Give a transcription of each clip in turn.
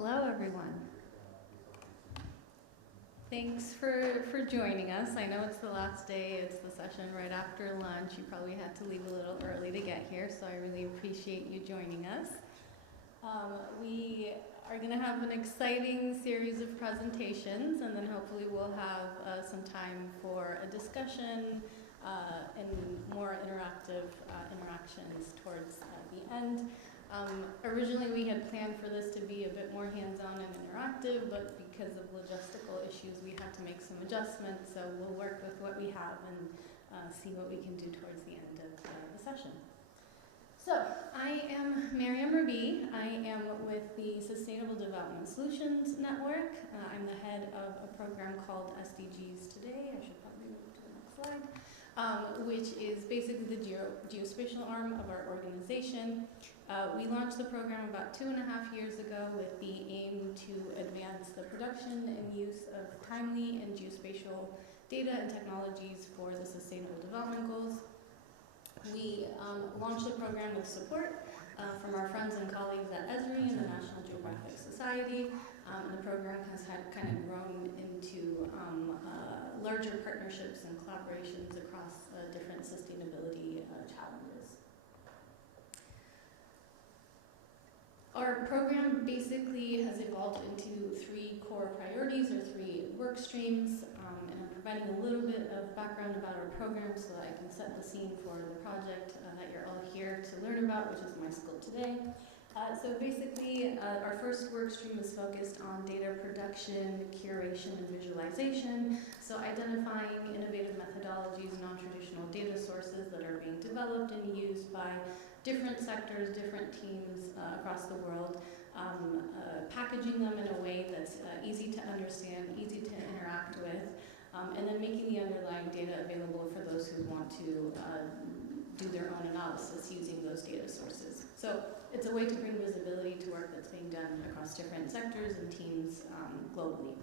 Hello, everyone. Thanks for joining us. I know it's the last day, it's the session right after lunch. You probably had to leave a little early to get here, so I really appreciate you joining us. We are going to have an exciting series of presentations, and then hopefully we'll have some time for a discussion and more interactive interactions towards the end. Originally we had planned for this to be a bit more hands-on and interactive, but because of logistical issues we had to make some adjustments, so we'll work with what we have and see what we can do towards the end of the session. So, I am Miriam Rabi. I am with the Sustainable Development Solutions Network. I'm the head of a program called SDGs Today. I should probably move to the next slide. Which is basically the geospatial arm of our organization. We launched the program about 2.5 years ago with the aim to advance the production and use of timely and geospatial data and technologies for the Sustainable Development Goals. We launched the program with support from our friends and colleagues at Esri and the National Geographic Society. And the program has kind of grown into larger partnerships and collaborations across different sustainability challenges. Our program basically has evolved into 3 core priorities or 3 work streams, and I'm providing a little bit of background about our program so that I can set the scene for the project that you're all here to learn about, which is my school today. So basically, our first work stream is focused on data production, curation, and visualization. So identifying innovative methodologies, non-traditional data sources that are being developed and used by different sectors, different teams across the world, packaging them in a way that's easy to understand, easy to interact with, and then making the underlying data available for those who want to do their own analysis using those data sources. So it's a way to bring visibility to work that's being done across different sectors and teams globally.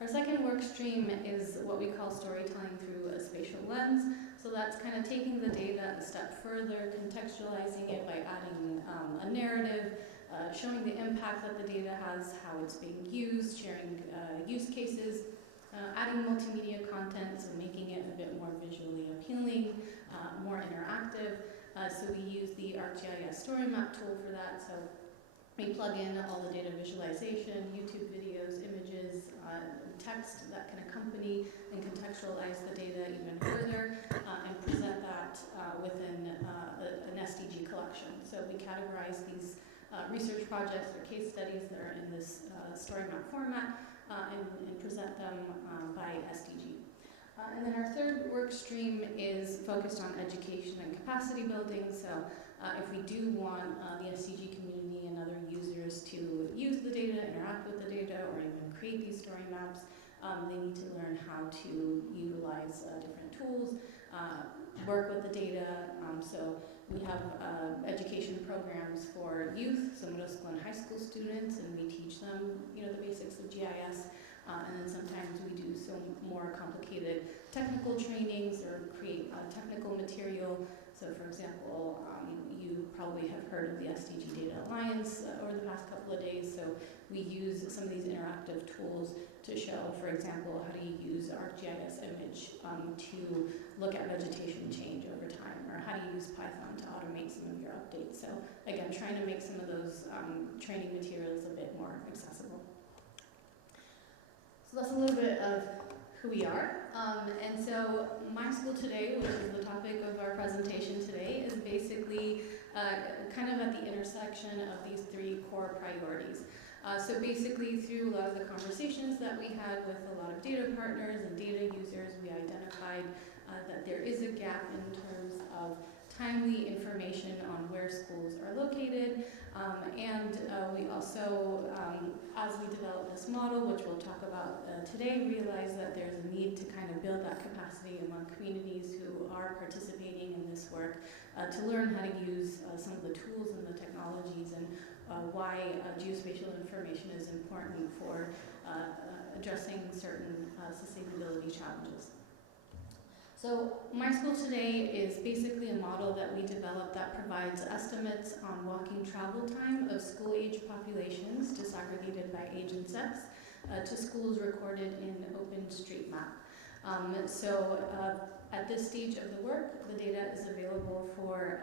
Our second work stream is what we call storytelling through a spatial lens. So that's kind of taking the data a step further, contextualizing it by adding a narrative, showing the impact that the data has, how it's being used, sharing use cases, adding multimedia content, so making it a bit more visually appealing, more interactive. So we use the ArcGIS StoryMap tool for that. So we plug in all the data visualization, YouTube videos, images, text that can accompany and contextualize the data even further, and present that within an SDG collection. So we categorize these research projects or case studies that are in this StoryMap format and present them by SDG. And then our third work stream is focused on education and capacity building. So if we do want the SDG community and other users to use the data, interact with the data, or even create these story maps, they need to learn how to utilize different tools, work with the data. So we have education programs for youth, so middle school and high school students, and we teach them, the basics of GIS. And then sometimes we do some more complicated technical trainings or create technical material. So for example, you probably have heard of the SDG Data Alliance over the past couple of days. So we use some of these interactive tools to show, for example, how do you use ArcGIS image to look at vegetation change over time, or how do you use Python to automate some of your updates. So again, trying to make some of those training materials a bit more accessible. So that's a little bit of who we are. And so my school today, which is the topic of our presentation today, is basically kind of at the intersection of these 3 core priorities. So basically through a lot of the conversations that we had with a lot of data partners and data users, we identified that there is a gap in terms of timely information on where schools are located, and we also, as we develop this model, which we'll talk about today, realize that there's a need to kind of build that capacity among communities who are participating in this work to learn how to use some of the tools and the technologies, and why geospatial information is important for addressing certain sustainability challenges. So my school today is basically a model model that we developed that provides estimates on walking travel time of school-age populations disaggregated by age and sex to schools recorded in OpenStreetMap. At this stage of the work, the data is available for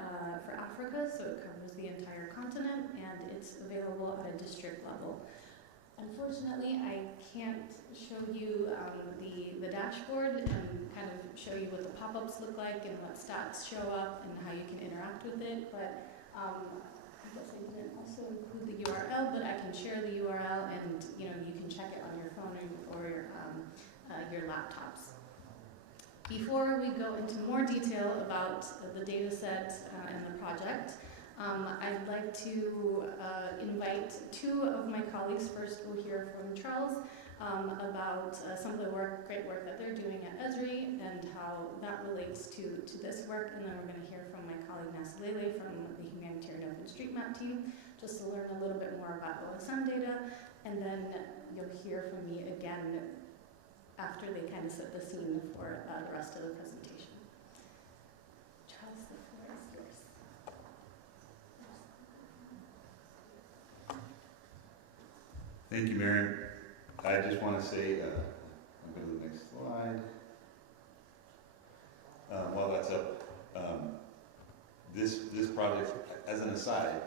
Africa, so it covers the entire continent, and it's available at a district level. Unfortunately, I can't show you the dashboard and kind of show you what the pop-ups look like and what stats show up and how you can interact with it, but I guess I didn't also include the URL, but I can share the URL and you can check it on your phone or your laptops. Before we go into more detail about the data set and the project, I'd like to invite two of my colleagues. First, we'll hear from Charles about some of the great work that they're doing at Esri and how that relates to this work. And then we're going to hear from my colleague Nasalele from the Humanitarian OpenStreetMap team, just to learn a little bit more about OSM data. And then you'll hear from me again after they kind of set the scene for the rest of the presentation. Charles, the floor is yours. Thank you, Miriam. I just want to say, I'll go to the next slide. While that's up, this project, as an aside,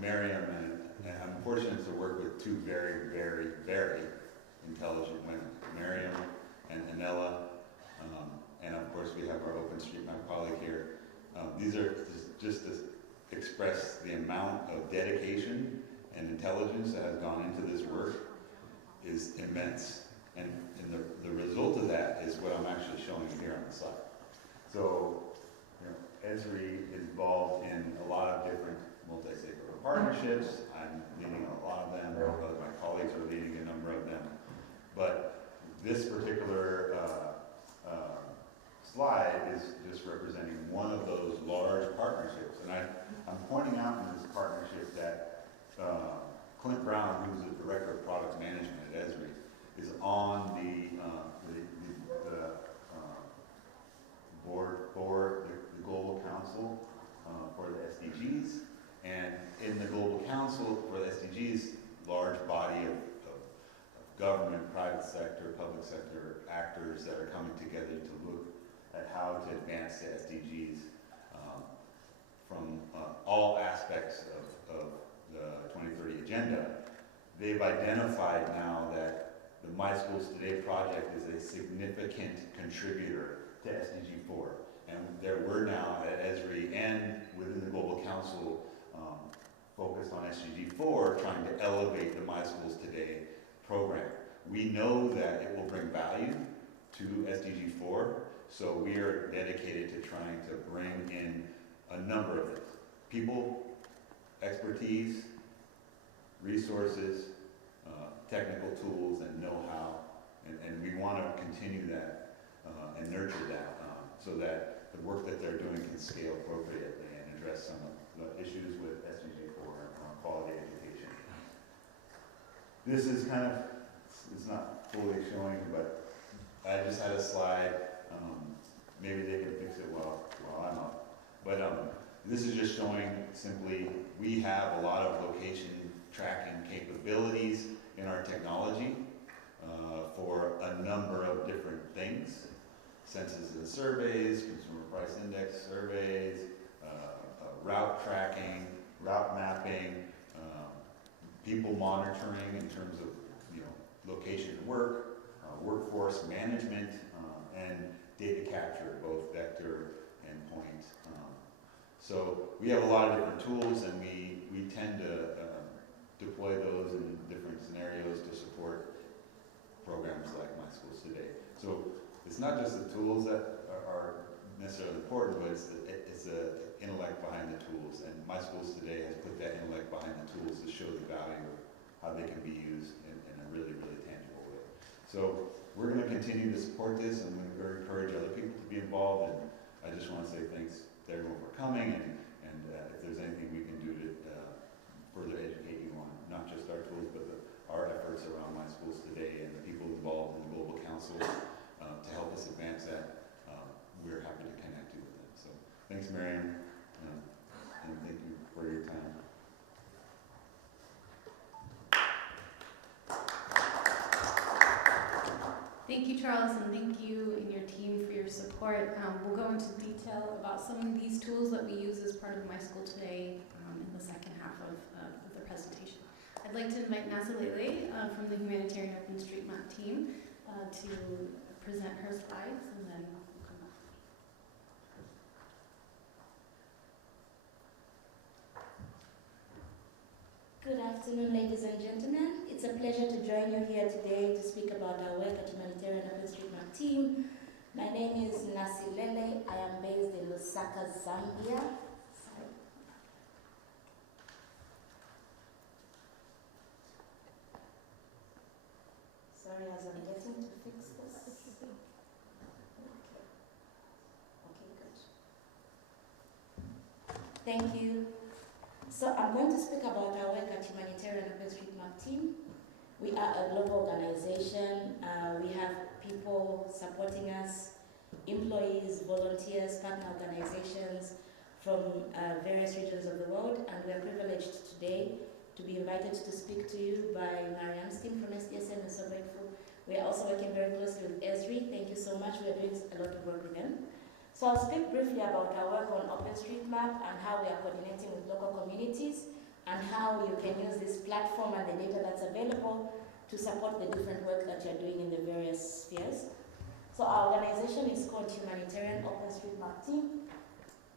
Miriam and I'm fortunate to work with two very, very, very intelligent women, Miriam and Anela, and of course we have our OpenStreetMap colleague here. These are just to express the amount of dedication and intelligence that has gone into this work is immense. And the result of that is what I'm actually showing here on the slide. So, Esri is involved in a lot of different multi-stakeholder partnerships. I'm leading a lot of them, my colleagues are leading a number of them. But this particular slide is just representing one of those large partnerships. And I'm pointing out in this partnership that Clint Brown, who's the Director of Product Management at Esri, is on the board for the Global Council for the SDGs. And in the Global Council for the SDGs, large body of government, private sector, public sector actors that are coming together to look at how to advance the SDGs from all aspects of the 2030 agenda. They've identified now that the My Schools Today project is a significant contributor to SDG 4. And we're now at Esri and within the Global Council focused on SDG 4, trying to elevate the My Schools Today program. We know that it will bring value to SDG 4, so we are dedicated to trying to bring in a number of things. People, expertise, resources, technical tools, and know-how, and we want to continue that and nurture that so that the work that they're doing can scale appropriately and address some of the issues with SDG 4 and quality education. This is kind of, it's not fully showing, but I just had a slide. Maybe they can fix it while I'm up. But this is just showing simply we have a lot of location tracking capabilities in our technology for a number of different things. Census and surveys, consumer price index surveys, route tracking, route mapping, people monitoring in terms of location work, workforce management, and data capture, both vector and point. So we have a lot of different tools, and we tend to deploy those in different scenarios to support programs like My Schools Today. So it's not just the tools that are necessarily important, but it's the intellect behind the tools. And My Schools Today has put that intellect behind the tools to show the value of how they can be used in a really, really tangible way. So we're going to continue to support this, and we're going to encourage other people to be involved. And I just want to say thanks to everyone for coming, and if there's anything we can do to further educate you on not just our tools, but our efforts around My Schools Today and the people involved in the Global Council to help us advance that, we're happy to connect you with them. So Thanks, Miriam, and thank you for your time. Thank you, Charles, and thank you and your team for your support. We'll go into detail about some of these tools that we use as part of My School Today in the second half of the presentation. I'd like to invite Nasa Lele from the Humanitarian OpenStreetMap team to present her slides, and then we'll come back. Good afternoon, ladies and gentlemen. It's a pleasure to join you here today to speak about our work at Humanitarian OpenStreetMap team. My name is Nasi Lele. I am based in Lusaka, Zambia. Sorry, as I'm getting to fix this. Okay, good. Thank you. So I'm going to speak about our work at Humanitarian OpenStreetMap team. We are a global organization. We have people supporting us, employees, volunteers, partner organizations from various regions of the world, and we are privileged today to be invited to speak to you by Mariam's team from SDSN. I'm so grateful. We are also working very closely with Esri. Thank you so much. We are doing a lot of work with them. So I'll speak briefly about our work on OpenStreetMap and how we are coordinating with local communities and how you can use this platform and the data that's available to support the different work that you're doing in the various spheres. So our organization is called Humanitarian OpenStreetMap team,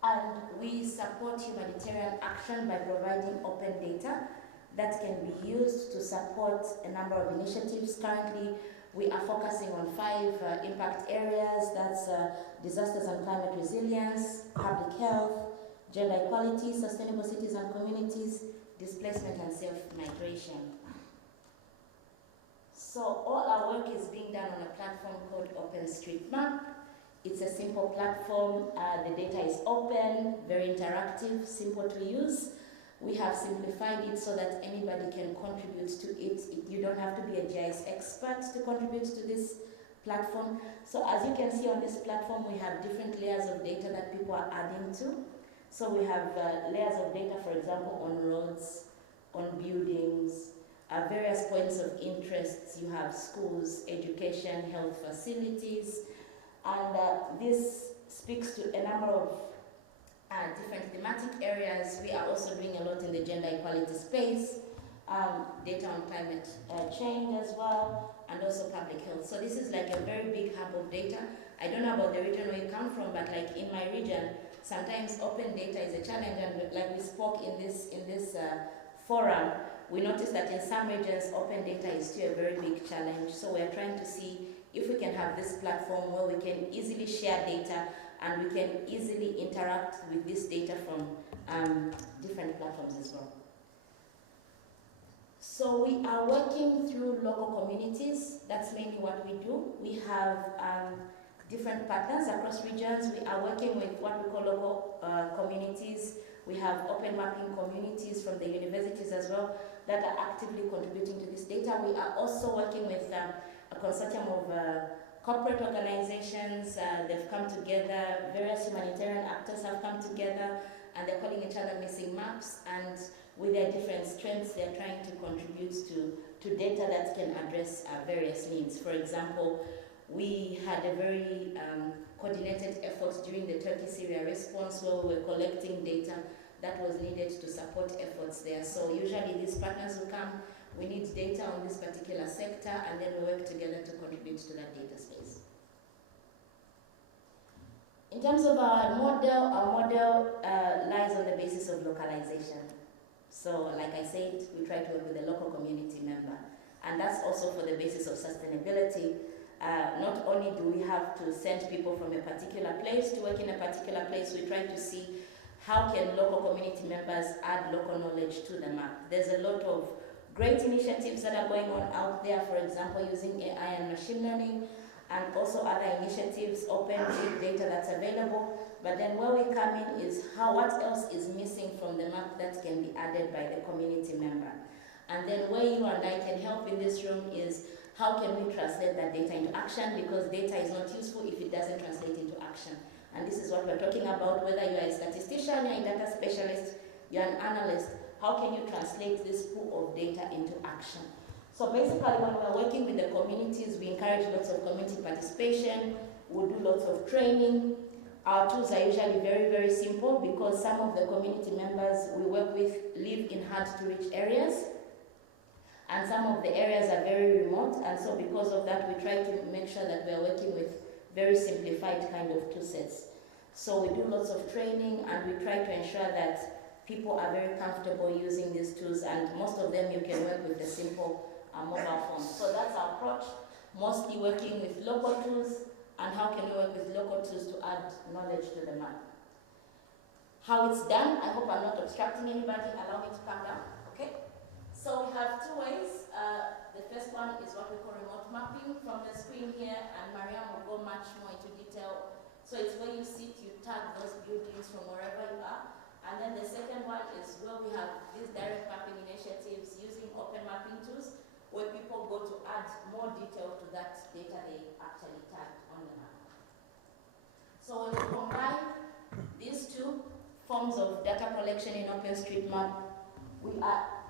and we support humanitarian action by providing open data that can be used to support a number of initiatives. Currently, we are focusing on 5 impact areas. That's disasters and climate resilience, public health, gender equality, sustainable cities and communities, displacement and safe migration. So all our work is being done on a platform called OpenStreetMap. It's a simple platform. The data is open, very interactive, simple to use. We have simplified it so that anybody can contribute to it. You don't have to be a GIS expert to contribute to this platform. So as you can see on this platform, we have different layers of data that people are adding to. So we have layers of data, for example, on roads, on buildings, various points of interest. You have schools, education, health facilities, and this speaks to a number of different thematic areas. We are also doing a lot in the gender equality space, data on climate change as well, and also public health. So this is like a very big hub of data. I don't know about the region where you come from, but like in my region, sometimes open data is a challenge, and like we spoke in this forum, we noticed that in some regions, open data is still a very big challenge. So we're trying to see if we can have this platform where we can easily share data and we can easily interact with this data from different platforms as well. So we are working through local communities. That's mainly what we do. We have different partners across regions. We are working with what we call local communities. We have open mapping communities from the universities as well that are actively contributing to this data. We are also working with a consortium of corporate organizations. They've come together, various humanitarian actors have come together, and they're calling each other missing maps, and with their different strengths, they're trying to contribute to data that can address various needs. For example, we had a very coordinated effort during the Turkey-Syria response where we were collecting data that was needed to support efforts there. So usually these partners will come, we need data on this particular sector, and then we work together to contribute to that data space. In terms of our model lies on the basis of localization. So like I said, we try to work with a local community member, and that's also for the basis of sustainability. Not only do we have to send people from a particular place to work in a particular place, we try to see how can local community members add local knowledge to the map. There's a lot of great initiatives that are going on out there, for example, using AI and machine learning, and also other initiatives, open data that's available. But then where we come in is what else is missing from the map that can be added by the community member. And then where you and I can help in this room is how can we translate that data into action, because data is not useful if it doesn't translate into action. And this is what we're talking about, whether you're a statistician, you're a data specialist, you're an analyst, how can you translate this pool of data into action? So basically, when we're working with the communities, we encourage lots of community participation, we do lots of training. Our tools are usually very, very simple because some of the community members we work with live in hard-to-reach areas, and some of the areas are very remote, and so because of that, we try to make sure that we are working with very simplified kind of tool sets. So we do lots of training, and we try to ensure that people are very comfortable using these tools, and most of them you can work with a simple mobile phone. So that's our approach, mostly working with local tools, and how can we work with local tools to add knowledge to the map. How it's done, I hope I'm not obstructing anybody, allow me to calm down, okay? So we have two ways. The first one is what we call remote mapping from the screen here, and Mariam will go much more into detail. So it's where you sit, you tag those buildings from wherever you are. And then the second one is where we have these direct mapping initiatives using open mapping tools, where people go to add more detail to that data they actually tagged on the map. So when we combine these two forms of data collection in OpenStreetMap,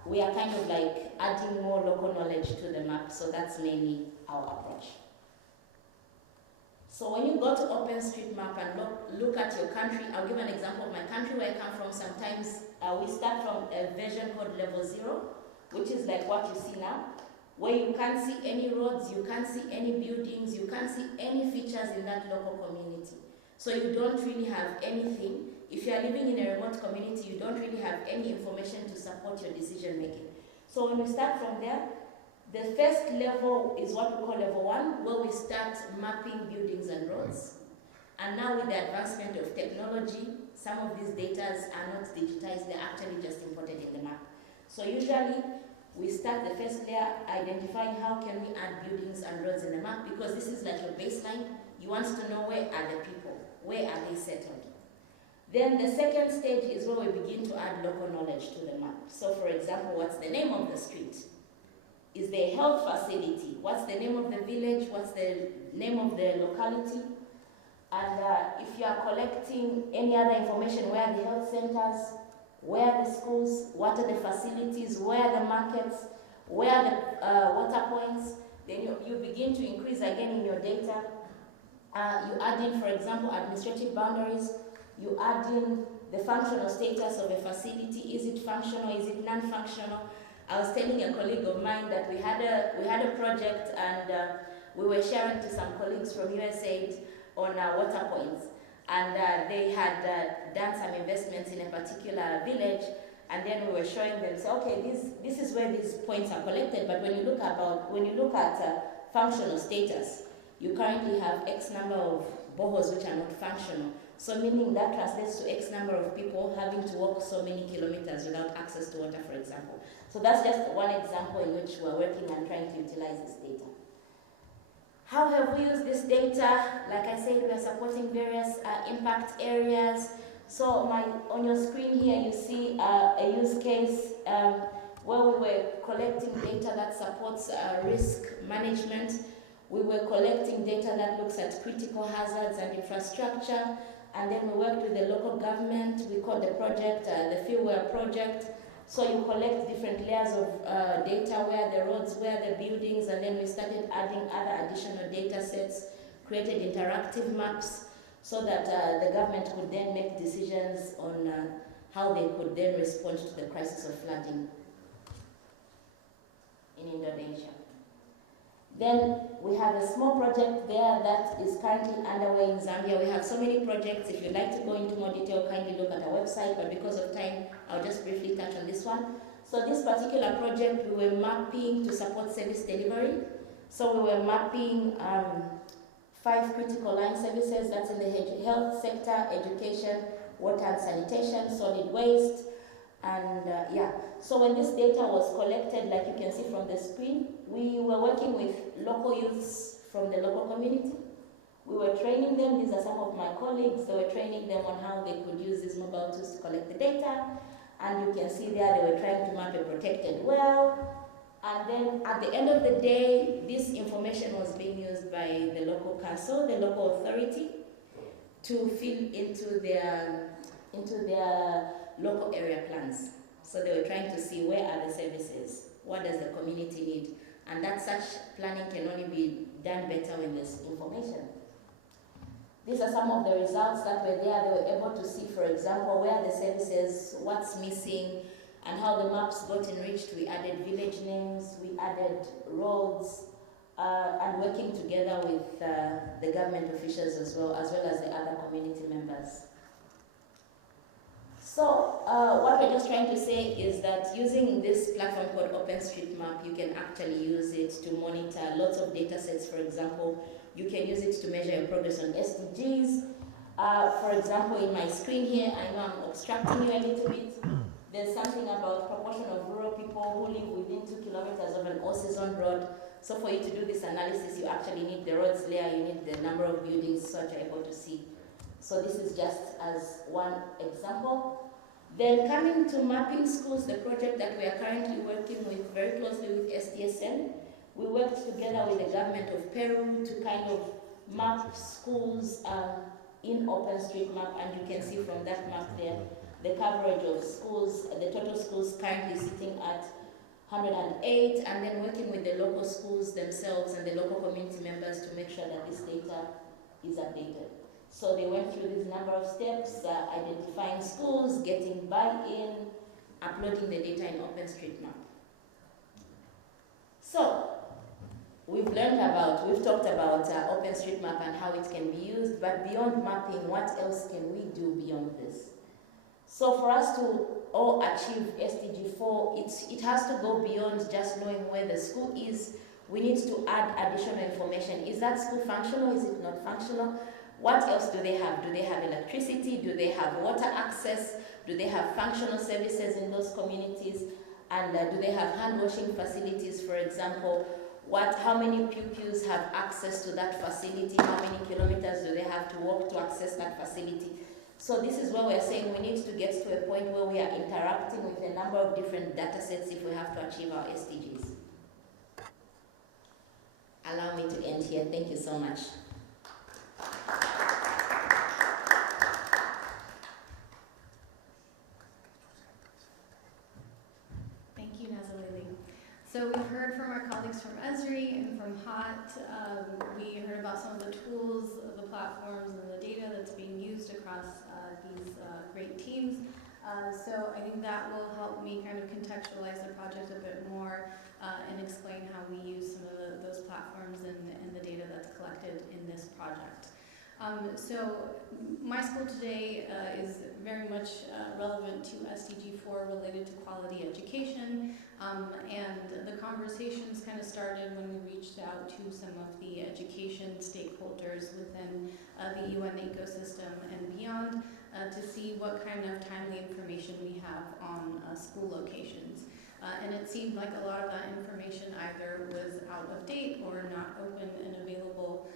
we are kind of like adding more local knowledge to the map, so that's mainly our approach. So when you go to OpenStreetMap and look at your country, I'll give an example of my country where I come from. Sometimes we start from a version called level 0, which is like what you see now, where you can't see any roads, you can't see any buildings, you can't see any features in that local community. So you don't really have anything. If you are living in a remote community, you don't really have any information to support your decision making. So when we start from there, the first level is what we call level 1, where we start mapping buildings and roads. And now with the advancement of technology, some of these data are not digitized, they're actually just imported in the map. So usually, we start the first layer identifying how can we add buildings and roads in the map, because this is like your baseline. You want to know where are the people, where are they settled. Then the second stage is where we begin to add local knowledge to the map. So for example, what's the name of the street? Is there a health facility? What's the name of the village? What's the name of the locality? And if you are collecting any other information, where are the health centers? Where are the schools? What are the facilities? Where are the markets? Where are the water points? Then you begin to increase again in your data. You add in, for example, administrative boundaries. You add in the functional status of a facility. Is it functional? Is it non-functional? I was telling a colleague of mine that we had a project, and we were sharing to some colleagues from USAID on water points. And they had done some investments in a particular village, and then we were showing them, say, okay, this is where these points are collected, but when you look at functional status, you currently have X number of boreholes which are not functional. So meaning that translates to X number of people having to walk so many kilometers without access to water, for example. So that's just one example in which we're working and trying to utilize this data. How have we used this data? Like I said, we are supporting various impact areas. So on your screen here, you see a use case where we were collecting data that supports risk management. We were collecting data that looks at critical hazards and infrastructure. And then we worked with the local government. We called the project the Fieldware Project. So you collect different layers of data, where the roads, where the buildings, and then we started adding other additional data sets, created interactive maps, so that the government could then make decisions on how they could then respond to the crisis of flooding in Indonesia. Then we have a small project there that is currently underway in Zambia. We have so many projects. If you'd like to go into more detail, kindly look at our website, but because of time, I'll just briefly touch on this one. So this particular project, we were mapping to support service delivery. So we were mapping 5 critical line services, that's in the health sector, education, water and sanitation, solid waste, and so when this data was collected, like you can see from the screen, we were working with local youths from the local community. We were training them. These are some of my colleagues. They were training them on how they could use these mobile tools to collect the data. And you can see there they were trying to map a protected well. And then at the end of the day, this information was being used by the local council, the local authority. to fill into their local area plans. So they were trying to see where are the services, what does the community need, and that such planning can only be done better when there's information. These are some of the results that were there. They were able to see, for example, where the services, what's missing, and how the maps got enriched. We added village names, we added roads, and working together with the government officials as well as the other community members. So what we're just trying to say is that using this platform called OpenStreetMap, you can actually use it to monitor lots of data sets. For example, you can use it to measure your progress on SDGs. For example, in my screen here, I know I'm obstructing you a little bit. There's something about proportion of rural people who live within 2 kilometers of an all-season road. So for you to do this analysis, you actually need the roads layer, you need the number of buildings so that you're able to see. So this is just as one example. Then coming to mapping schools, the project that we are currently working with very closely with SDSN, we worked together with the government of Peru to kind of map schools in OpenStreetMap, and you can see from that map there the coverage of schools, the total schools currently sitting at 108, and then working with the local schools themselves and the local community members to make sure that this data is updated. So they went through this number of steps, identifying schools, getting buy-in, uploading the data in OpenStreetMap. So we've talked about OpenStreetMap and how it can be used, but beyond mapping, what else can we do beyond this? So for us to all achieve SDG 4, it has to go beyond just knowing where the school is. We need to add additional information. Is that school functional? Is it not functional? What else do they have? Do they have electricity? Do they have water access? Do they have functional services in those communities? And do they have hand washing facilities, for example? How many pupils have access to that facility? How many kilometers do they have to walk to access that facility? So this is where we're saying we need to get to a point where we are interacting with a number of different data sets if we have to achieve our SDGs. Allow me to end here. Thank you so much. Thank you, Nazalili. So we've heard from our colleagues from Esri and from HOT. We heard about some of the tools, the platforms, and the data that's being used across these great teams. So I think that will help me kind of contextualize the project a bit more and explain how we use some of those platforms and the data that's collected in this project. So my school today is very much relevant to SDG 4 related to quality education, and the conversations kind of started when we reached out to some of the education stakeholders within the UN ecosystem and beyond to see what kind of timely information we have on school locations. And it seemed like a lot of that information either was out of date or not open and available.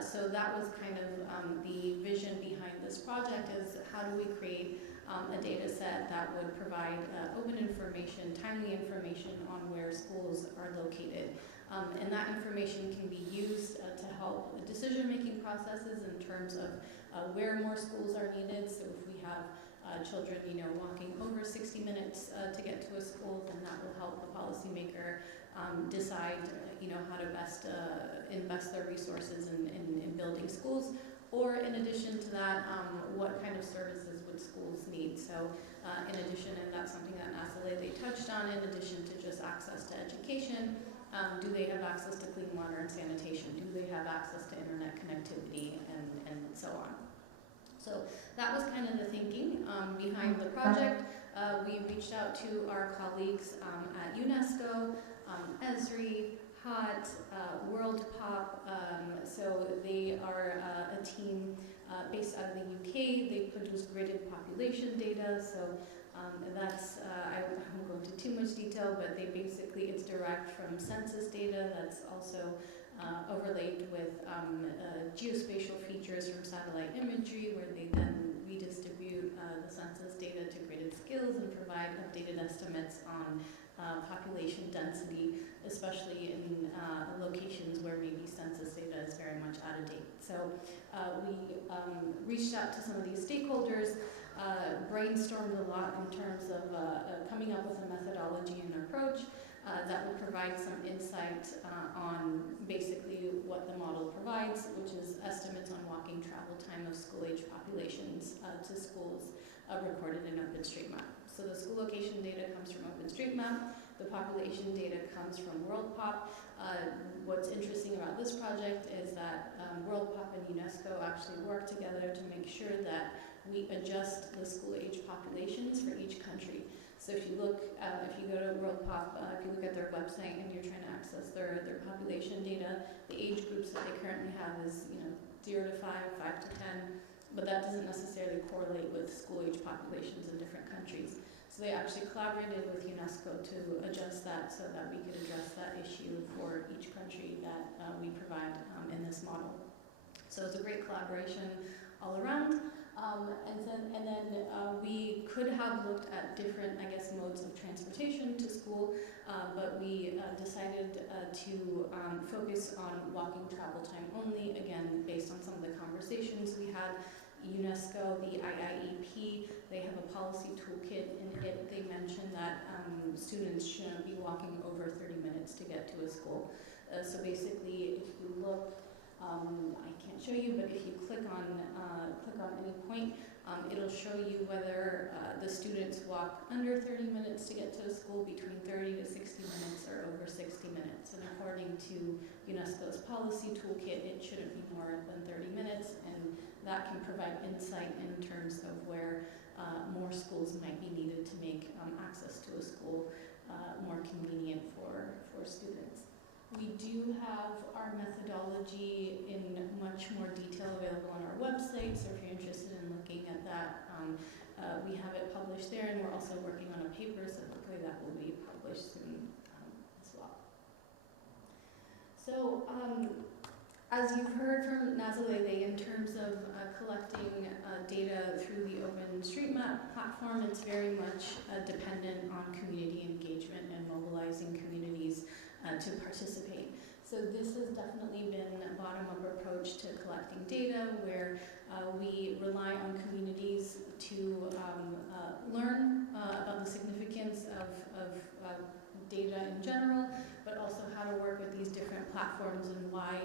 So that was kind of the vision behind this project, is how do we create a data set that would provide open information, timely information on where schools are located. And that information can be used to help decision-making processes in terms of where more schools are needed. So if we have children, walking over 60 minutes to get to a school, then that will help the policymaker decide, how to best invest their resources in building schools. Or in addition to that, what kind of services would schools need? So in addition, and that's something that Nazalili touched on, in addition to just access to education, do they have access to clean water and sanitation? Do they have access to internet connectivity and so on? So that was kind of the thinking behind the project. We reached out to our colleagues at UNESCO, Esri, HOT, World Pop. So they are a team based out of the UK. They produce gridded population data. So that's, I won't go into too much detail, but it's direct from census data that's also overlaid with geospatial features from satellite imagery, where they then redistribute the census data to gridded skills and provide updated estimates on population density, especially in locations where maybe census data is very much out of date. So we reached out to some of these stakeholders, brainstormed a lot in terms of coming up with a methodology and approach that will provide some insight on basically what the model provides, which is estimates on walking travel time of school-age populations to schools recorded in OpenStreetMap. So the school location data comes from OpenStreetMap, the population data comes from WorldPop. What's interesting about this project is that WorldPop and UNESCO actually work together to make sure that we adjust the school-age populations for each country. So if you look, if you go to WorldPop, if you look at their website and you're trying to access their population data, the age groups that they currently have is 0 to 5, 5 to 10, but that doesn't necessarily correlate with school-age populations in different countries. So they actually collaborated with UNESCO to adjust that so that we could address that issue for each country that we provide in this model. So it's a great collaboration all around. And then we could have looked at different, modes of transportation to school, but we decided to focus on walking travel time only, again, based on some of the conversations we had. UNESCO, the IIEP, they have a policy toolkit. In it, they mentioned that students shouldn't be walking over 30 minutes to get to a school. So basically, if you look, I can't show you, but if you click on any point, it'll show you whether the students walk under 30 minutes to get to a school, between 30 to 60 minutes, or over 60 minutes. And according to UNESCO's policy toolkit, it shouldn't be more than 30 minutes, and that can provide insight in terms of where more schools might be needed to make access to a school more convenient for students. We do have our methodology in much more detail available on our website, so if you're interested in looking at that, we have it published there, and we're also working on a paper, so hopefully that will be published soon as well. So, as you've heard from Nazalele, in terms of collecting data through the OpenStreetMap platform, it's very much dependent on community engagement and mobilizing communities to participate. So this has definitely been a bottom-up approach to collecting data, where we rely on communities to learn about the significance of data in general, but also how to work with these different platforms and why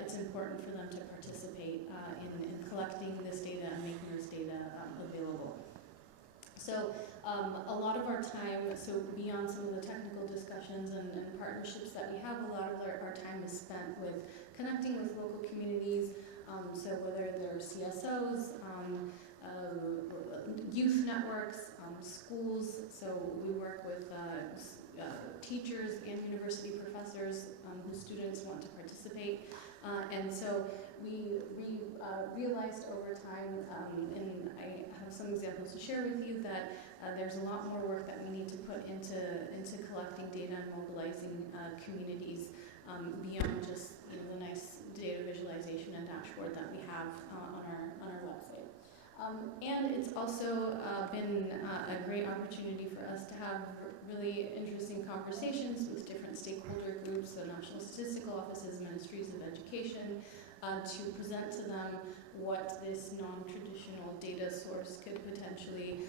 it's important for them to participate in collecting this data and making this data available. So a lot of our time, so beyond some of the technical discussions and partnerships that we have, a lot of our time is spent with connecting with local communities, so whether they're CSOs, youth networks, schools, so we work with teachers and university professors whose students want to participate. And so we realized over time, and I have some examples to share with you, that there's a lot more work that we need to put into collecting data and mobilizing communities beyond just the nice data visualization and dashboard that we have on our website. And it's also been a great opportunity for us to have really interesting conversations with different stakeholder groups, so national statistical offices, ministries of education, to present to them what this non-traditional data source could potentially,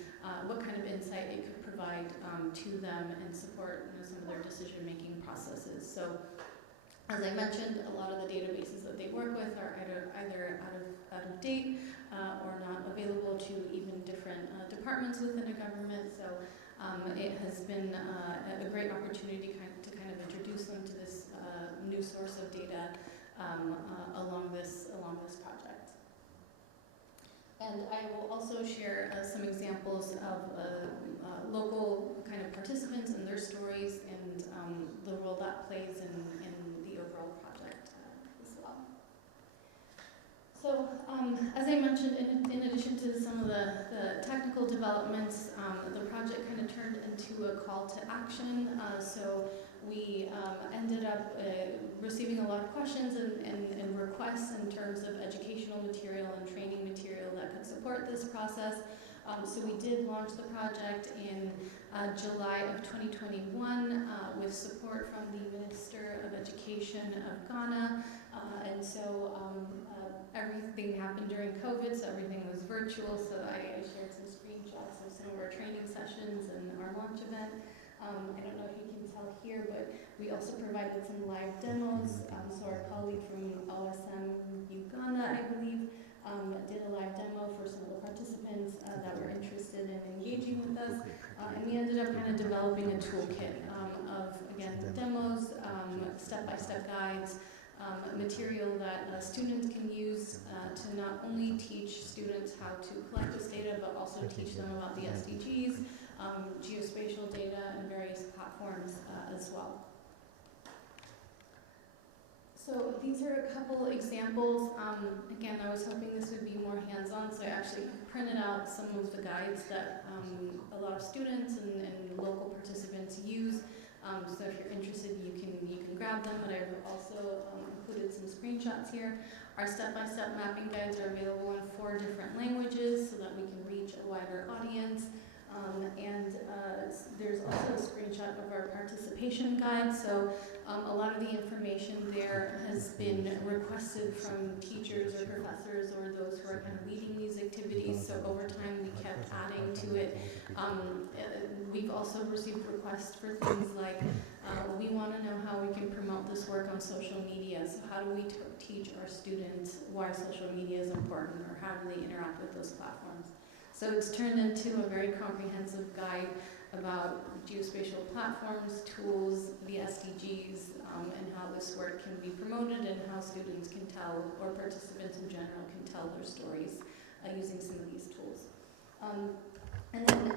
what kind of insight it could provide to them and support some of their decision-making processes. So, as I mentioned, a lot of the databases that they work with are either out of date or not available to even different departments within a government. So it has been a great opportunity to kind of introduce them to this new source of data along this project. And I will also share some examples of local kind of participants and their stories and the role that plays in the overall project as well. So, as I mentioned, in addition to some of the technical developments, the project kind of turned into a call to action. So we ended up receiving a lot of questions and requests in terms of educational material and training material that could support this process. So we did launch the project in July of 2021 with support from the Minister of Education of Ghana. And so everything happened during COVID, so everything was virtual. So I shared some screenshots of some of our training sessions and our launch event. I don't know if you can tell here, but we also provided some live demos. So our colleague from OSM Uganda, I believe, did a live demo for some of the participants that were interested in engaging with us. And we ended up kind of developing a toolkit of, again, demos, step-by-step guides, material that students can use to not only teach students how to collect this data, but also teach them about the SDGs, geospatial data, and various platforms as well. So these are a couple examples. Again, I was hoping this would be more hands-on, so I actually printed out some of the guides that a lot of students and local participants use. So if you're interested, you can grab them, but I've also included some screenshots here. Our step-by-step mapping guides are available in 4 different languages so that we can reach a wider audience. There's also a screenshot of our participation guide. So a lot of the information there has been requested from teachers or professors or those who are kind of leading these activities. So over time we kept adding to it. We've also received requests for things like, we want to know how we can promote this work on social media. So how do we teach our students why social media is important, or how do they interact with those platforms? So it's turned into a very comprehensive guide about geospatial platforms, tools, the SDGs, and how this work can be promoted and how students can tell, or participants in general can tell their stories using some of these tools. And then,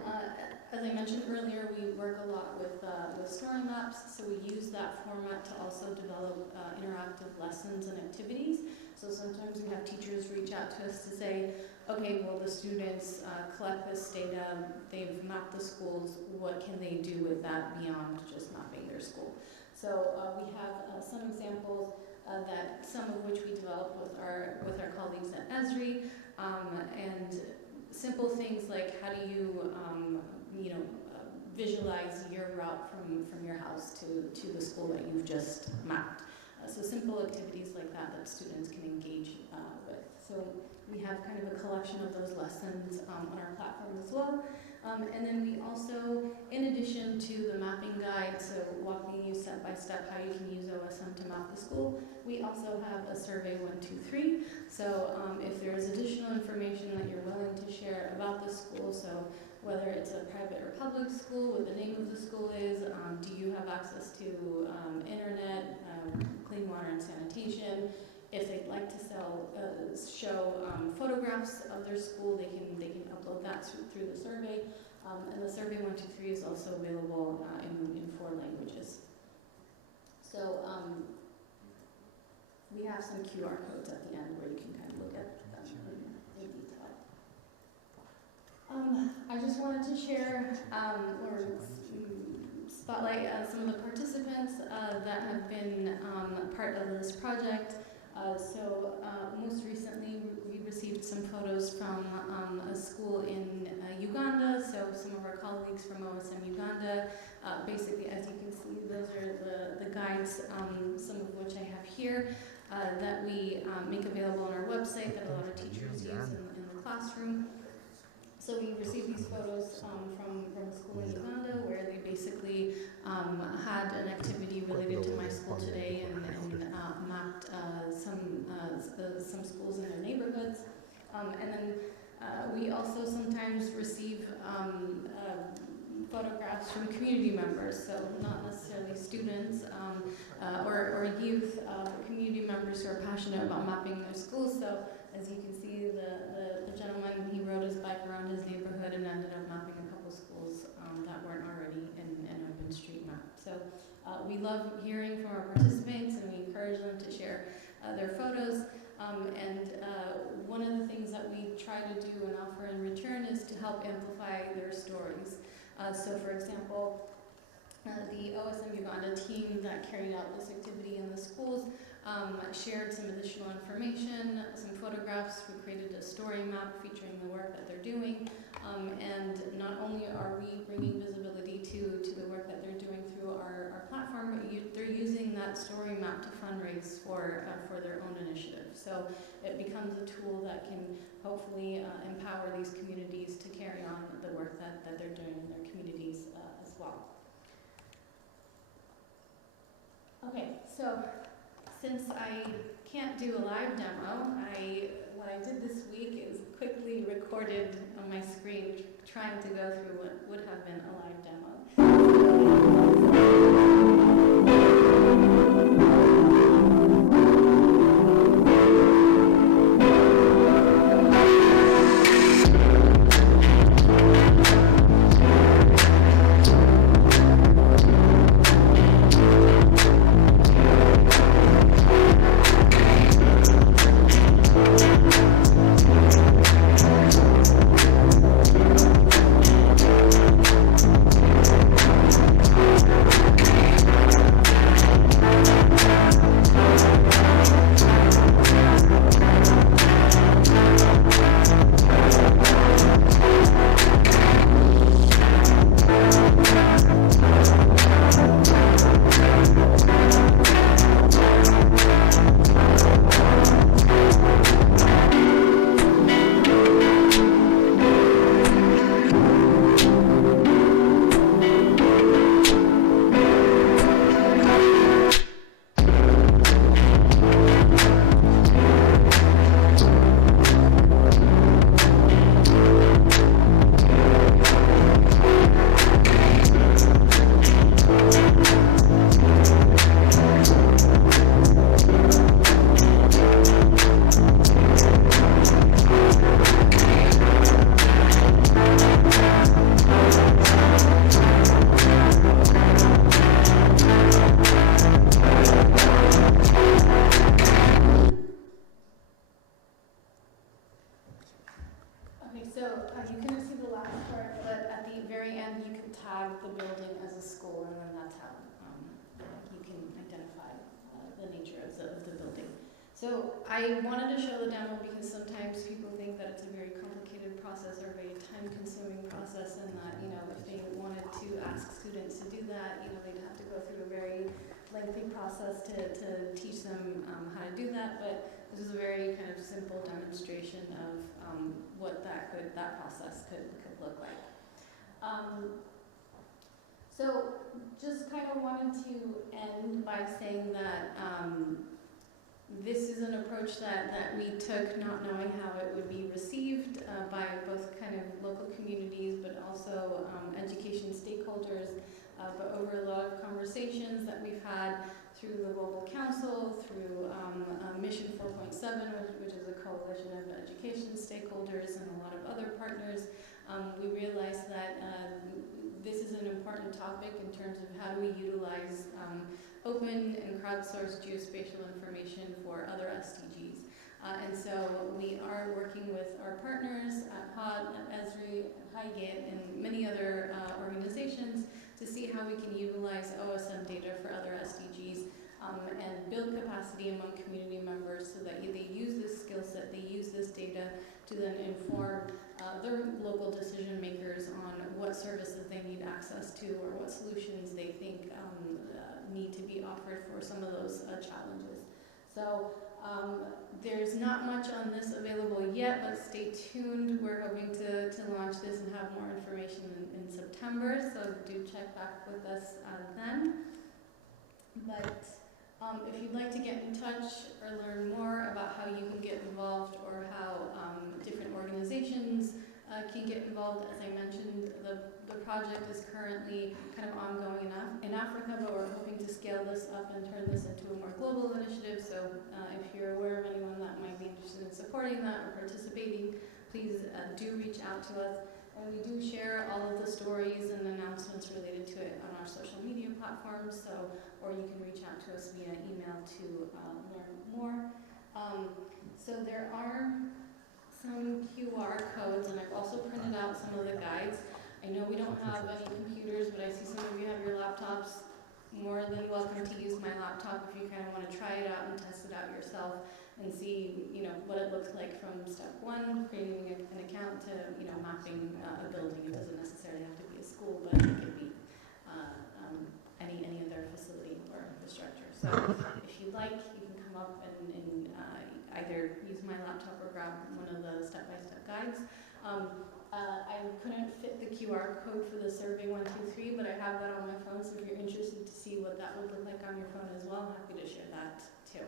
as I mentioned earlier, we work a lot with story maps, so we use that format to also develop interactive lessons and activities. So sometimes we have teachers reach out to us to say, okay, well, the students collect this data, they've mapped the schools, what can they do with that beyond just mapping their school? So we have some examples that some of which we developed with our colleagues at Esri, and simple things like how do you, visualize your route from your house to the school that you've just mapped. So simple activities like that students can engage with. So we have kind of a collection of those lessons on our platform as well. And then we also, in addition to the mapping guide, so walking you step by step how you can use OSM to map the school, we also have a survey 123. So if there's additional information that you're willing to share about the school, so whether it's a private or public school, what the name of the school is, do you have access to internet, clean water and sanitation. If they'd like to show photographs of their school, they can upload that through the survey. And the survey 123 is also available in 4 languages. So we have some QR codes at the end where you can kind of look at them in detail. I just wanted to share or spotlight some of the participants that have been part of this project. So most recently we received some photos from a school in Uganda, so some of our colleagues from OSM Uganda. Basically, as you can see, those are the guides, some of which I have here, that we make available on our website that a lot of teachers use in the classroom. So we received these photos from a school in Uganda where they basically had an activity related to my school today and mapped some schools in their neighborhoods. And then we also sometimes receive photographs from community members, so not necessarily students or youth, but community members who are passionate about mapping their schools. So as you can see, the gentleman, he rode his bike around his neighborhood and ended up mapping a couple schools that weren't already in OpenStreetMap. So we love hearing from our participants, and we encourage them to share their photos. One of the things that we try to do and offer in return is to help amplify their stories. So for example, the OSM Uganda team that carried out this activity in the schools, shared some additional information, some photographs. We created a story map featuring the work that they're doing. And not only are we bringing visibility to the work that they're doing through our platform, but they're using that story map to fundraise for their own initiative. So it becomes a tool that can hopefully empower these communities to carry on the work that they're doing in their communities as well. Okay, so since I can't do a live demo, what I did this week is quickly recorded on my screen trying to go through what would have been a live demo. The building as a school, and then that's how you can identify the nature of the building. So I wanted to show the demo because sometimes people think that it's a very complicated process or a very time-consuming process, and that if they wanted to ask students to do that, they'd have to go through a very lengthy process to teach them how to do that. But this is a very kind of simple demonstration of what that process could look like. So just kind of wanted to end by saying that this is an approach that we took, not knowing how it would be received by both kind of local communities, but also education stakeholders, but over a lot of conversations that we've had through the Global Council, through Mission 4.7, which is a coalition of education stakeholders and a lot of other partners, we realized that this is an important topic in terms of how do we utilize open and crowdsourced geospatial information for other SDGs. And so we are working with our partners at HOT, at Esri, at Highgate, and many other organizations to see how we can utilize OSM data for other SDGs and build capacity among community members so that they use this skill set, they use this data to then inform their local decision makers on what services they need access to or what solutions they think need to be offered for some of those challenges. So there's not much on this available yet, but stay tuned. We're hoping to launch this and have more information in September, so do check back with us then. But if you'd like to get in touch or learn more about how you can get involved or how different organizations can get involved, as I mentioned, the project is currently kind of ongoing in Africa, but we're hoping to scale this up and turn this into a more global initiative. So if you're aware of anyone that might be interested in supporting that or participating, please do reach out to us. And we do share all of the stories and announcements related to it on our social media platforms, or you can reach out to us via email to learn more. So there are some QR codes, and I've also printed out some of the guides. I know we don't have any computers, but I see some of you have your laptops. more than welcome to use my laptop if you kind of want to try it out and test it out yourself and see, what it looks like from step one, creating an account, to, mapping a building. It doesn't necessarily have to be a school, but it could be any other facility or infrastructure. So if you'd like, you can come up and either use my laptop or grab one of the step-by-step guides. I couldn't fit the QR code for the survey 123, but I have that on my phone, so if you're interested to see what that would look like on your phone as well, I'm happy to share that too.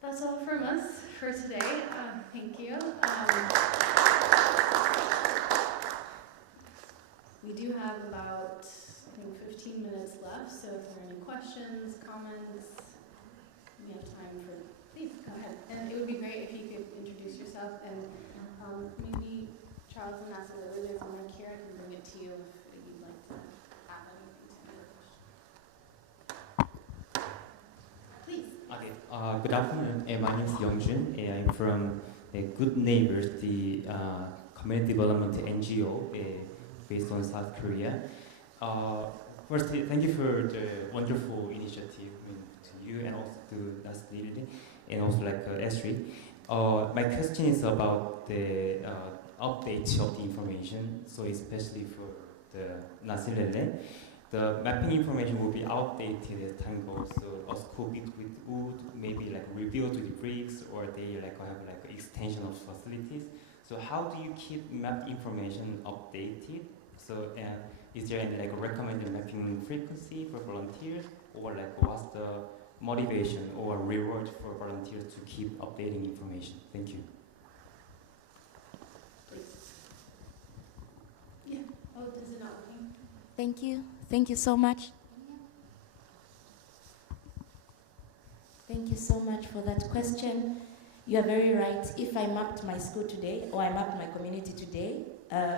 That's all from us for today. Thank you. We do have about, I think, 15 minutes left, so if there are any questions, comments, we have time for, please go ahead. And it would be great if you could introduce yourself, and maybe Charles and Nasa, there's a mic here, I can bring it to you if you'd like to add anything to your question. Please. Okay. Good afternoon. My name is Youngjun. I'm from Good Neighbors, the community development NGO based on South Korea. First, thank you for the wonderful initiative, to you and also to Nasli and also Esri. My question is about the update of the information. So especially for the Nasilele, the mapping information will be outdated as time goes. So a school would maybe rebuild the bricks, or they have extension of facilities. So how do you keep map information updated? So is there any recommended mapping frequency for volunteers, or what's the motivation or reward for volunteers to keep updating information? Thank you. Please. Yeah. Oh, is it not working? Thank you. Thank you so much. Thank you so much for that question. You are very right. If I mapped my school today, or I mapped my community today,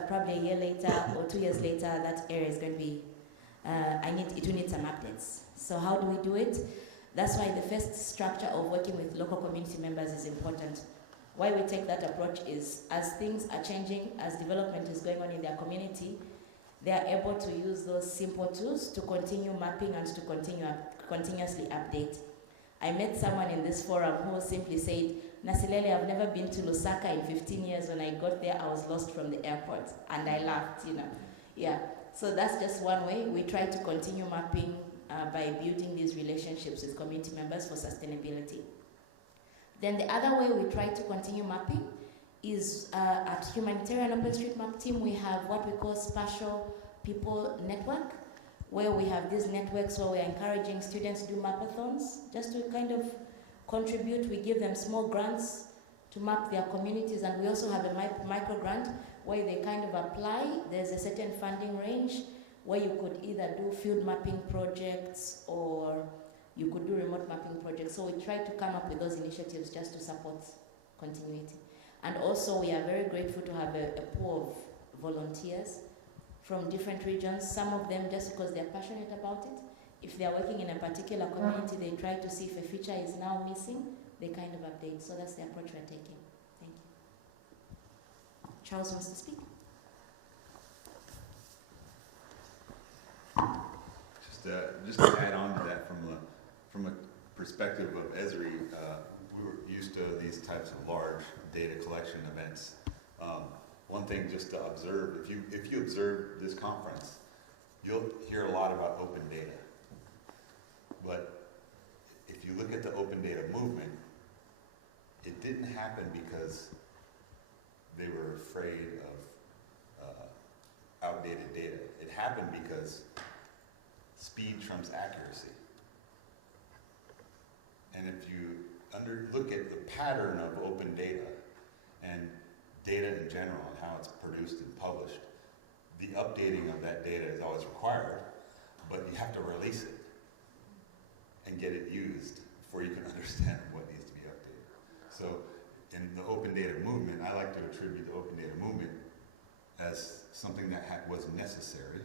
probably a year later or 2 years later, that area is going to be, it will need some updates. So how do we do it? That's why the first structure of working with local community members is important. Why we take that approach is, as things are changing, as development is going on in their community, they are able to use those simple tools to continue mapping and to continuously update. I met someone in this forum who simply said, Nasilele, I've never been to Lusaka in 15 years. When I got there, I was lost from the airport. And I laughed, Yeah, so that's just one way. We try to continue mapping by building these relationships with community members for sustainability. Then the other way we try to continue mapping is at Humanitarian OpenStreetMap team, we have what we call Spatial People Network, where we have these networks where we're encouraging students to do mapathons, just to kind of contribute. We give them small grants to map their communities, and we also have a micro grant where they kind of apply. There's a certain funding range where you could either do field mapping projects or you could do remote mapping projects. So we try to come up with those initiatives just to support continuity. And also we are very grateful to have a pool of volunteers from different regions, some of them just because they're passionate about it. If they're working in a particular community, they try to see if a feature is now missing, they kind of update. So that's the approach we're taking. Thank you. Charles wants to speak. Just to add on to that from a perspective of Esri, we were used to these types of large data collection events. One thing just to observe, if you observe this conference, you'll hear a lot about open data. But if you look at the open data movement, it didn't happen because they were afraid of outdated data. It happened because speed trumps accuracy. And if you look at the pattern of open data and data in general and how it's produced and published, the updating of that data is always required, but you have to release it and get it used before you can understand what needs to be updated. So in the open data movement, I like to attribute the open data movement as something that was necessary,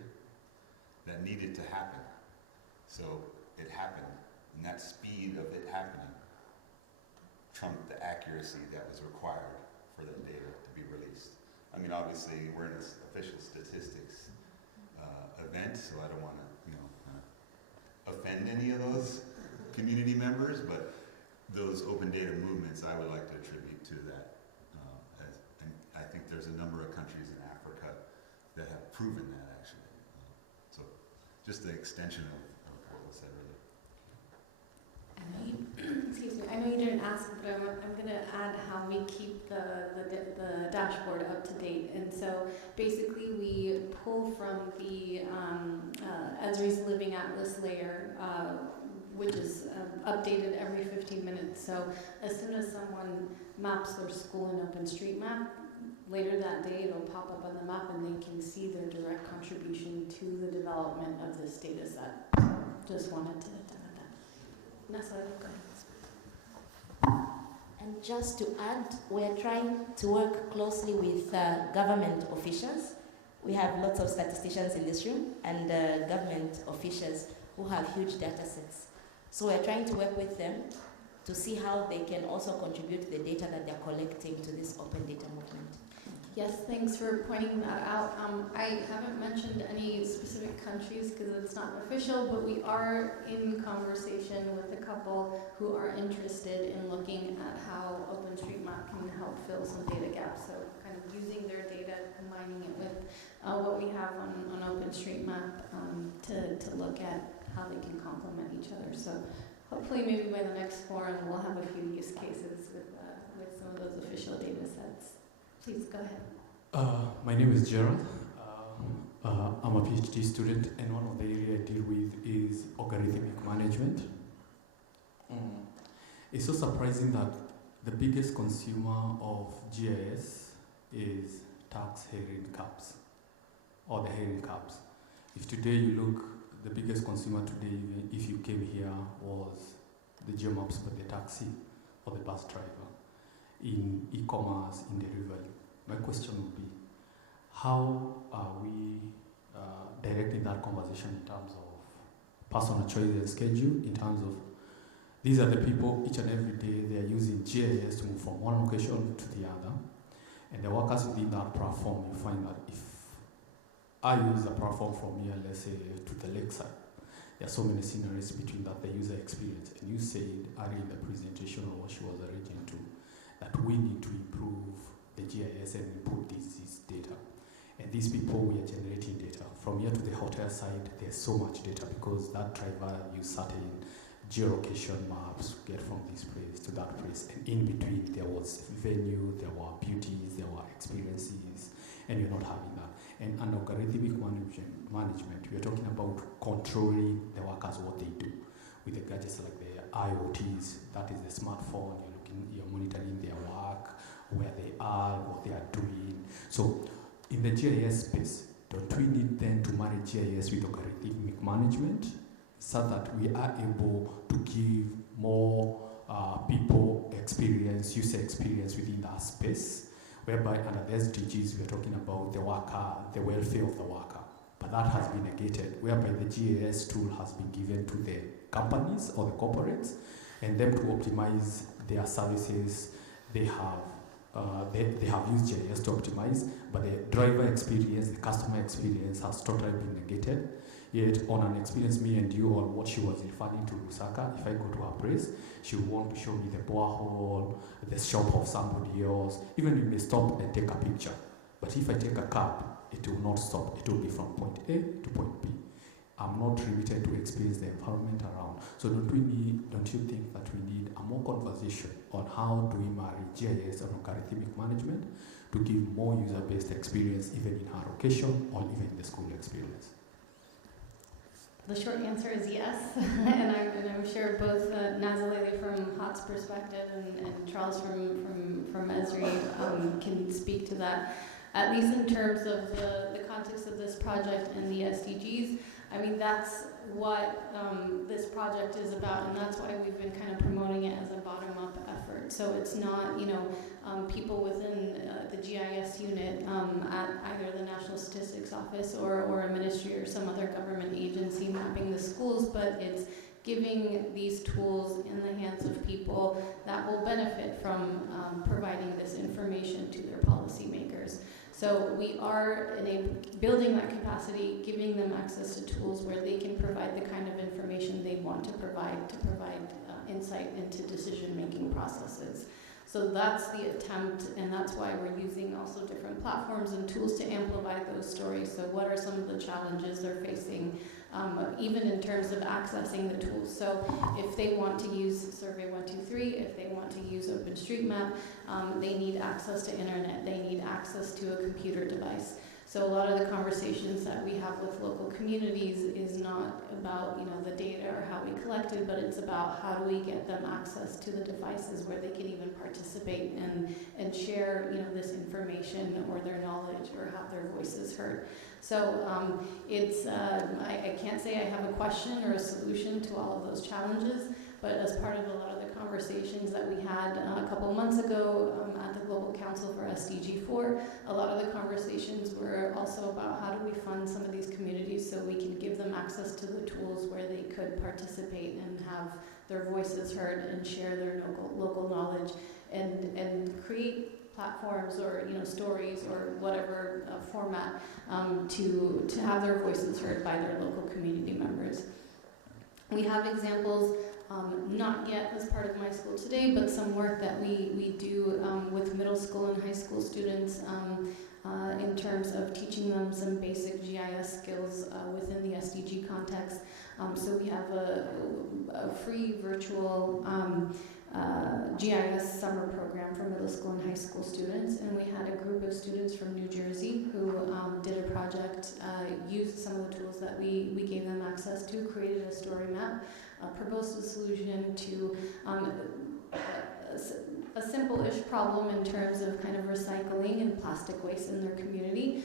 that needed to happen. So it happened, and that speed of it happening trumped the accuracy that was required for that data to be released. I mean, obviously, we're in this official statistics event, so I don't want to, offend any of those community members, but those open data movements I would like to attribute to that. And I think there's a number of countries in Africa that have proven that actually. So just the extension of what was said earlier. Excuse me, I know you didn't ask, but I'm going to add how we keep the dashboard up to date. And so basically we pull from the Esri's Living Atlas layer, which is updated every 15 minutes. So as soon as someone maps their school in OpenStreetMap, later that day it'll pop up on the map and they can see their direct contribution to the development of this data set. So just wanted to add that. Nessa, go ahead. And just to add, we're trying to work closely with government officials. We have lots of statisticians in this room and government officials who have huge data sets. So we're trying to work with them to see how they can also contribute the data that they're collecting to this open data movement. Yes, thanks for pointing that out. I haven't mentioned any specific countries because it's not official, but we are in conversation with a couple who are interested in looking at how OpenStreetMap can help fill some data gaps. So kind of using their data, combining it with what we have on OpenStreetMap to look at how they can complement each other. So hopefully maybe by the next forum we'll have a few use cases with some of those official data sets. Please go ahead. My name is Gerald. I'm a PhD student, and one of the areas I deal with is algorithmic management. It's so surprising that the biggest consumer of GIS is tax haven caps, or the haven caps. If today you look, the biggest consumer today, even if you came here, was the geomaps for the taxi or the bus driver, in e-commerce, in delivery. My question would be, how are we directing that conversation in terms of personal choice and schedule, in terms of these are the people each and every day they are using GIS to move from one location to the other, and the workers within that platform, you find that if I use a platform from here, let's say to the lakeside, there are so many scenarios between that the user experience, and you said earlier in the presentation or what she was alluding to, that we need to improve the GIS and input this data. And these people, we are generating data. From here to the hotel side, there's so much data because that driver used certain geolocation maps to get from this place to that place. And in between, there was venue, there were beauties, there were experiences, and you're not having that. And under algorithmic management, we are talking about controlling the workers, what they do with the gadgets like the IoTs, that is the smartphone, you're monitoring their work, where they are, what they are doing. So in the GIS space, don't we need then to manage GIS with algorithmic management so that we are able to give more people experience, user experience within that space, whereby under the SDGs we are talking about the worker, the welfare of the worker. But that has been negated, whereby the GIS tool has been given to the companies or the corporates, and them to optimize their services. They have used GIS to optimize, but the driver experience, the customer experience has totally been negated. Yet on an experience, me and you, on what she was referring to Lusaka, if I go to her place, she will want to show me the borehole, the shop of somebody else. Even you may stop and take a picture. But if I take a cab, it will not stop. It will be from point A to point B. I'm not limited to experience the environment around. So don't you think that we need a more conversation on how do we marry GIS and algorithmic management to give more user-based experience even in our location or even in the school experience? The short answer is yes, and I'm sure both Nazaleli from HOT's perspective and Charles from Esri can speak to that, at least in terms of the context of this project and the SDGs. I mean, that's what this project is about, and that's why we've been kind of promoting it as a bottom-up effort. So it's not, people within the GIS unit at either the National Statistics Office or a ministry or some other government agency mapping the schools, but it's giving these tools in the hands of people that will benefit from providing this information to their policymakers. So we are building that capacity, giving them access to tools where they can provide the kind of information they want to provide insight into decision-making processes. So that's the attempt, and that's why we're using also different platforms and tools to amplify those stories. So what are some of the challenges they're facing, even in terms of accessing the tools? So if they want to use Survey 123, if they want to use OpenStreetMap, they need access to internet, they need access to a computer device. So a lot of the conversations that we have with local communities is not about, the data or how we collect it, but it's about how do we get them access to the devices where they can even participate and share, this information or their knowledge or have their voices heard. So I can't say I have a question or a solution to all of those challenges, but as part of a lot of the conversations that we had a couple months ago at the Global Council for SDG 4, a lot of the conversations were also about how do we fund some of these communities so we can give them access to the tools where they could participate and have their voices heard and share their local knowledge and create platforms or stories or whatever format to have their voices heard by their local community members. We have examples, not yet as part of my school today, but some work that we do with middle school and high school students in terms of teaching them some basic GIS skills within the SDG context. So we have a free virtual GIS summer program for middle school and high school students, and we had a group of students from New Jersey who did a project, used some of the tools that we gave them access to, created a story map, proposed a solution to a simple-ish problem in terms of kind of recycling and plastic waste in their community.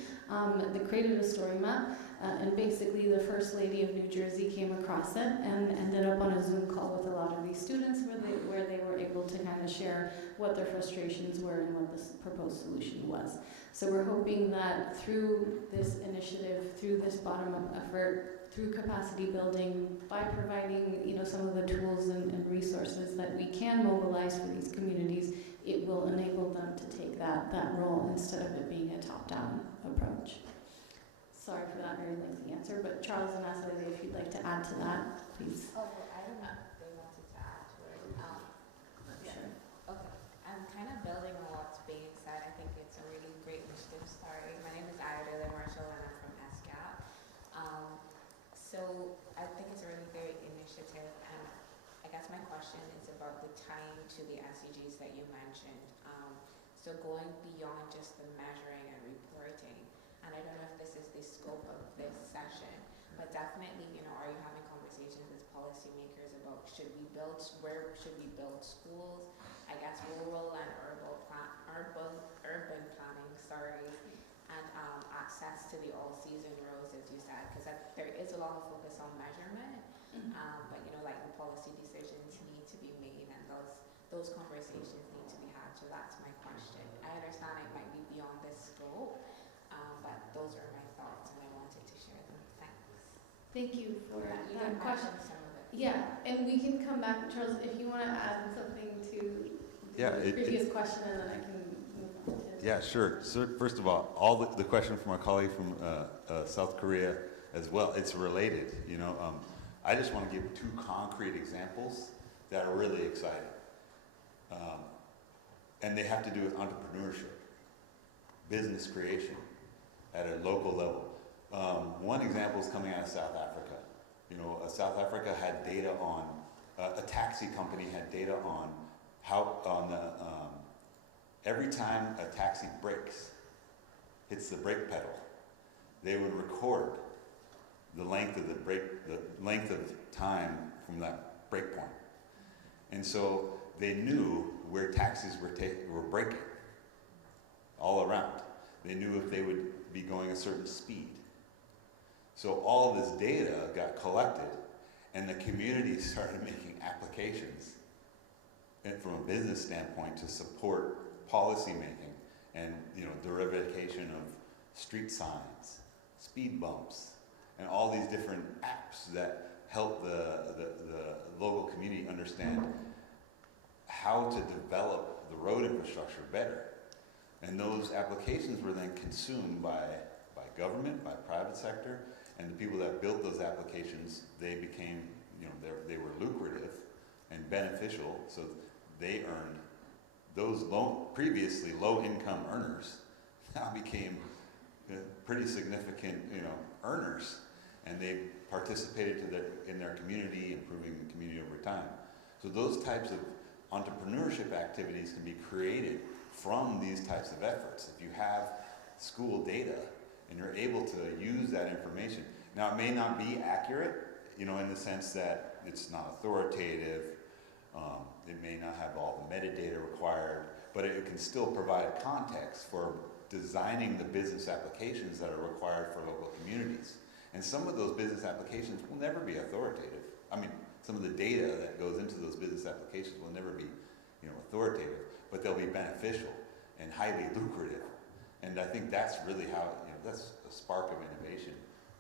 They created a story map, and basically the First Lady of New Jersey came across it and ended up on a Zoom call with a lot of these students where they were able to kind of share what their frustrations were and what this proposed solution was. So we're hoping that through this initiative, through this bottom-up effort, through capacity building, by providing some of the tools and resources that we can mobilize for these communities, it will enable them to take that role instead of it being a top-down approach. Sorry for that very lengthy answer, but Charles and Natalie, if you'd like to add to that, please. Oh, well, I don't know if they wanted to add to it. Sure. Okay, I'm kind of building on what's being said. I think it's a really great initiative. Sorry, my name is Ayodele Marshall and I'm from SCAP. So I think it's a really great initiative, and I guess my question is about the tying to the SDGs that you mentioned. So going beyond just the measuring and reporting, and I don't know if this is the scope of this session, but definitely, are you having conversations with policymakers about where should we build schools? I guess rural and urban planning, and access to the all-season roads, as you said, because there is a lot of focus on measurement, but the policy decisions need to be made, and those conversations need to be had. So that's my question. I understand it might be beyond this scope, but those are my thoughts, and I wanted to share them. Thanks. Thank you for You that can question. mention some of it. Yeah, and we can come back, Charles, if you want to add something to the previous question, and then I can move on to. Yeah, sure. So first of all the question from our colleague from South Korea as well, it's related. I just want to give two concrete examples that are really exciting. And they have to do with entrepreneurship, business creation at a local level. One example is coming out of South Africa. South Africa had data on, a taxi company had data on every time a taxi brakes, hits the brake pedal, they would record the length of time from that brake point. And so they knew where taxis were braking all around. They knew if they would be going a certain speed. So all of this data got collected, and the community started making applications from a business standpoint to support policy making and derivation of street signs, speed bumps, and all these different apps that help the local community understand how to develop the road infrastructure better. And those applications were then consumed by government, by private sector, and the people that built those applications, they became, they were lucrative and beneficial, so they earned, those previously low-income earners now became pretty significant, earners, and they participated in their community, improving the community over time. So those types of entrepreneurship activities can be created from these types of efforts. If you have school data and you're able to use that information. Now, it may not be accurate, in the sense that it's not authoritative, it may not have all the metadata required, but it can still provide context for designing the business applications that are required for local communities. And some of those business applications will never be authoritative. I mean, some of the data that goes into those business applications will never be, authoritative, but they'll be beneficial and highly lucrative. And I think that's really how, that's a spark of innovation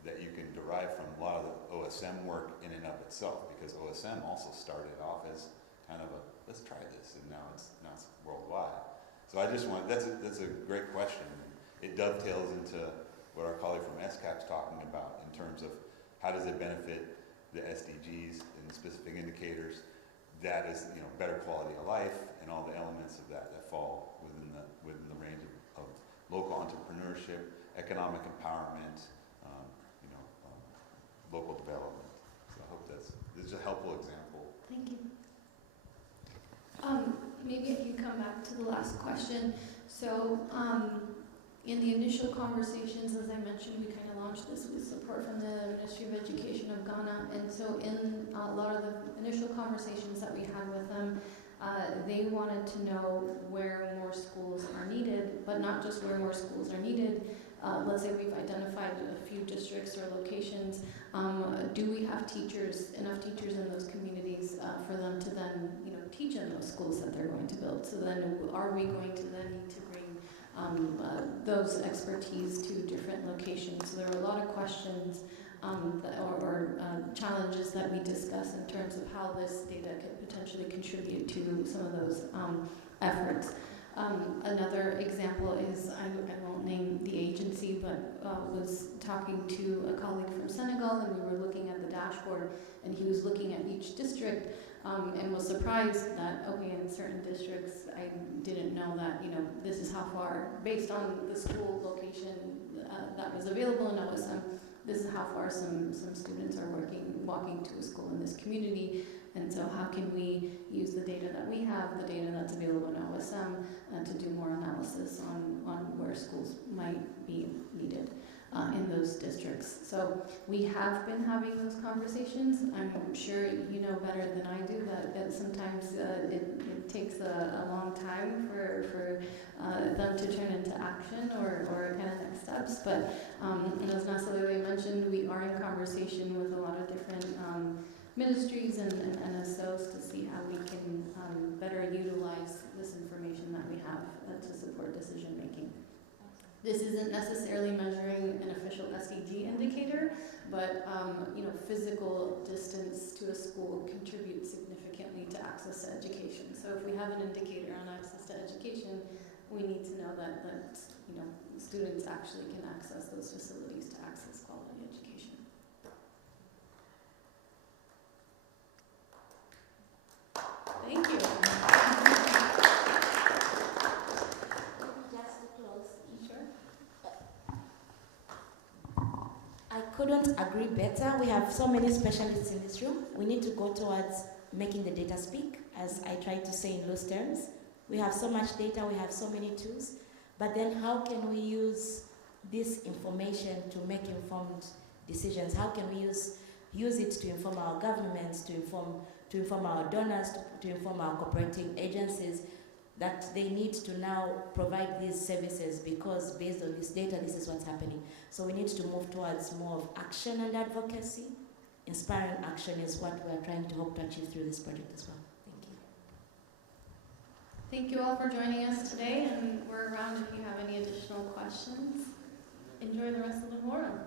that you can derive from a lot of the OSM work in and of itself, because OSM also started off as kind of a, let's try this, and now it's worldwide. So I just that's a great question. It dovetails into what our colleague from SCAP's talking about in terms of how does it benefit the SDGs and the specific indicators. That is, better quality of life and all the elements of that fall within the range of local entrepreneurship, economic empowerment, local development. So I hope this is a helpful example. Thank you. Maybe if you come back to the last question. So in the initial conversations, as I mentioned, we kind of launched this with support from the Ministry of Education of Ghana. And so in a lot of the initial conversations that we had with them, they wanted to know where more schools are needed, but not just where more schools are needed. Let's say we've identified a few districts or locations. Do we have enough teachers in those communities for them to then, teach in those schools that they're going to build? So then, are we going to then need to bring those expertise to different locations? So there are a lot of questions or challenges that we discuss in terms of how this data could potentially contribute to some of those efforts. Another example is, I won't name the agency, but was talking to a colleague from Senegal, and we were looking at the dashboard, and he was looking at each district and was surprised that, okay, in certain districts, I didn't know that, this is how far, based on the school location that was available in OSM, this is how far some students are walking to a school in this community. And so how can we use the data that we have, the data that's available in OSM, to do more analysis on where schools might be needed in those districts. So we have been having those conversations. I'm sure you know better than I do that sometimes it takes a long time for them to turn into action or kind of next steps. But as Nasalele mentioned, we are in conversation with a lot of different ministries and NSOs to see how we can better utilize this information that we have to support decision making. This isn't necessarily measuring an official SDG indicator, but physical distance to a school contributes significantly to access to education. So if we have an indicator on access to education, we need to know that students actually can access those facilities to access quality education. Thank you. Just to close. Sure. I couldn't agree better. We have so many specialists in this room. We need to go towards making the data speak, as I tried to say in loose terms. We have so much data, we have so many tools, but then how can we use this information to make informed decisions? How can we use it to inform our governments, to inform our donors, to inform our cooperating agencies that they need to now provide these services because based on this data, this is what's happening. So we need to move towards more of action and advocacy. Inspiring action is what we are trying to hope to achieve through this project as well. Thank you. Thank you all for joining us today, and we're around if you have any additional questions. Enjoy the rest of the forum.